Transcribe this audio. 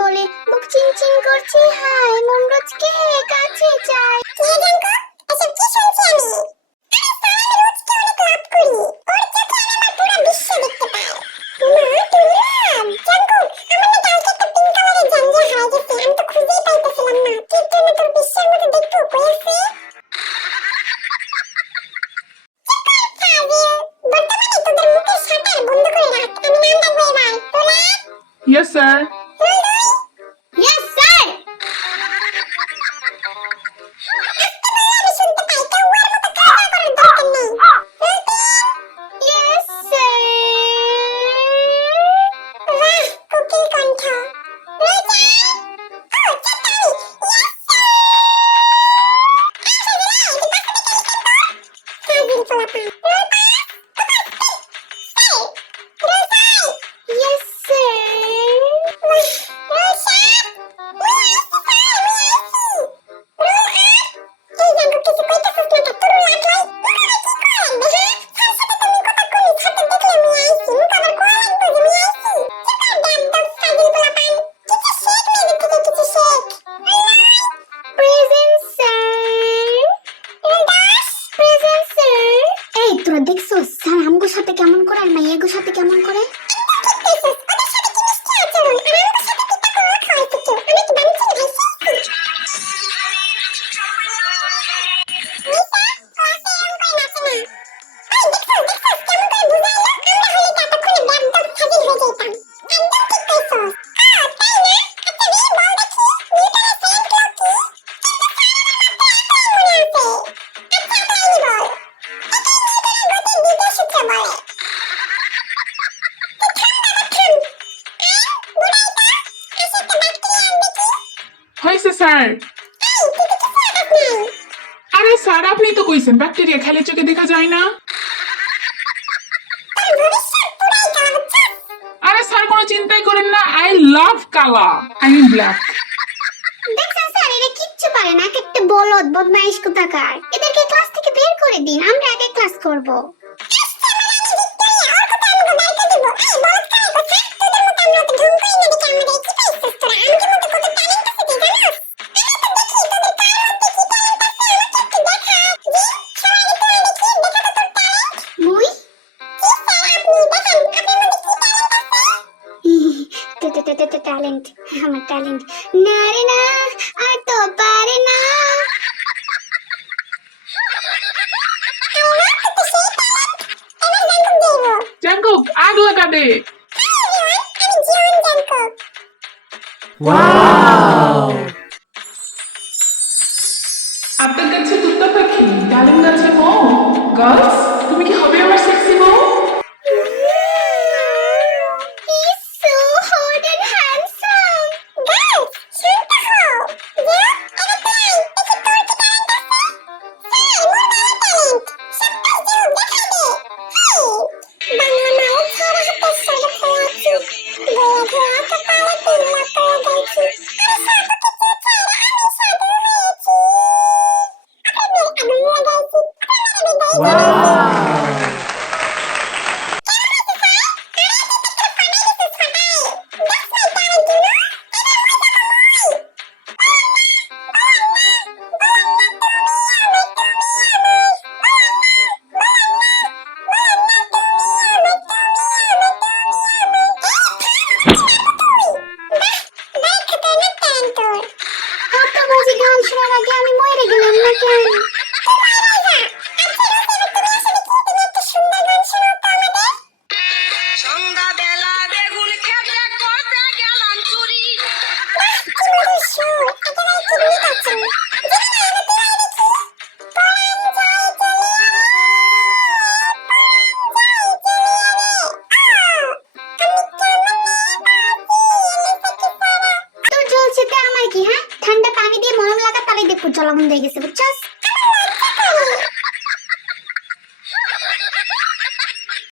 বলে বুক চিনচিন করছে, হায় মন রোজকে কাছে চাই। কে জানকো এসব কি শুনছি আমি? আরে স্যার আমি রোজকে অনেক লাভ করি, ওর চোখে আমি আমার পুরো বিশ্ব দেখতে পাই। মা তুরাম জানকো আমার না কালকে একটা পিঙ্ক কালারের জাঙ্গিয়া হারিয়ে গেছে, আমি তো খুঁজেই পাইতেছিলাম না। কি জন্য তোর বিশ্বের মধ্যে দেখবো কই আছে? বর্তমানে তোদের মুখের শাটার বন্ধ করে রাখ, আমি নাম ডাকবো এবার। তোরা Yes, sir. Yes, sir. আমি শুনতে পাই কেউ ওর মতো কাজ করার দরকার নেই। Yes, sir. বাহ, কোকিল কণ্ঠ। রোজা ও চাটারি। Yes, sir. সাজির ফলাফল। Yes, sir. তোরা দেখছো স্যার আমগোর সাথে কেমন করে আর মাইয়াগোর সাথে কেমন করে? হয়েছে স্যার। আরে স্যার আপনি তো কইছেন ব্যাকটেরিয়া খালি চোখে দেখা যায় না। আরে স্যার কোনো চিন্তাই করেন না, I love colour, I mean black. দেখছেন স্যার এরা কিচ্ছু পারে না, একটা বলদ বদমাইশ কোথাকার। এদেরকে ক্লাস থেকে বের করে দিন, আমরা আগে ক্লাস করব। ট্যালেন্ট, আমার ট্যালেন্ট না রে না, আর তো পারে না। জাঙ্কুক আগ লাগা দে। আপনার কাছে তুত্তা পাখি, ডালিম গাছে বউ। গার্লস তুমি কি হবে আমার সেক্সি বউ? He's so hot and handsome. Guys, শুনতে হও। যাও, আরে তাই, দেখি তোর কি talent আছে? স্যার, মোর ভালো talent। সাব্বাস যাও, দেখাই দে। বাংলা মাল ছাড়া হাতের সাথে খোলা আছি। বইয়া ধোয়া কপালে তিল্লা করে গাইছি। আরে সাধু কিছু ছাড়া আমি সাধু হয়েছি। আপনাদের আগুন লাগাইছি, আপনাদের গাইছি। গান শোনার আগে আমি মরে গেলাম না কেন? সন্ধ্যাবেলা বেগুন খেতে করতে গেলাম চুরি। তোর জলছেতে আমার কি? হ্যাঁ, ঠান্ডা পানি দিয়ে মলম লাগা তালে দেখো জলাবন্ধ হয়ে গেছে, বুঝছস?